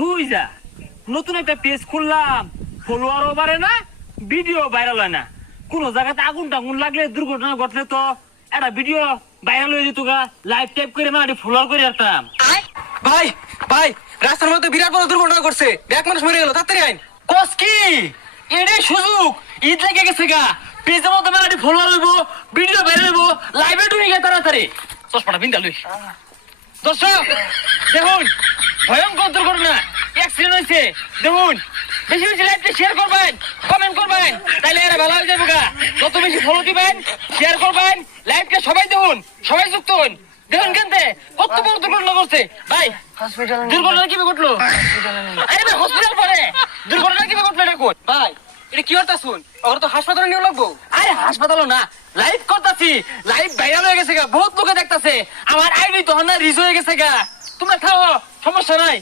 তুই যা নতুন একটা পেজ খুললাম, ফলোয়ারও বাড়ে না, ভিডিও ভাইরাল হয় না। কোন জায়গাতে আগুন টাগুন লাগলে, দুর্ঘটনা ঘটলে তো একটা ভিডিও ভাইরাল হয়ে যেত গা। লাইভ টাইপ করে মানে ফলোয়ার করে আসতাম। ভাই ভাই, রাস্তার মধ্যে বিরাট বড় দুর্ঘটনা করছে, এক মানুষ মরে গেল, তাড়াতাড়ি আইন। কস কি এটাই সুযোগ, ঈদ লেগে গেছে গা। পেজের মধ্যে মানে ফলোয়ার হইব, ভিডিও ভাইরাল হইব, লাইভে ঢুকে গে তাড়াতাড়ি। চশমাটা বিন্দা লই। দর্শক দেখুন, ভয়ঙ্কর দুর্ঘটনা, অ্যাক্সিডেন্ট হয়েছে। দেখুন, বেশি বেশি লাইভটা শেয়ার করবেন, কমেন্ট করবেন, তাইলে এরা ভালো হয়ে যাবে গা। যত বেশি ফলো দিবেন, শেয়ার করবেন, লাইভটা সবাই দেখুন, সবাই যুক্ত হন। দেখুন কেনতে কত বড় দুর্ঘটনা করছে ভাই। দুর্ঘটনা কিভাবে ঘটলো? আরে ভাই, হসপিটাল পরে দুর্ঘটনা কিভাবে ঘটলো এটা কোন ভাই এটা কি করতা শুন, ওর তো হাসপাতালে নিয়ে লাগবো। আরে হাসপাতালও না, লাইভ করতেছি, লাইভ ভাইরাল হয়ে গেছে গা, বহুত লোকে দেখতাছে। আমার আইডি তো না রিচ হয়ে গেছে গা। তোমরা খাও, সমস্যা নাই।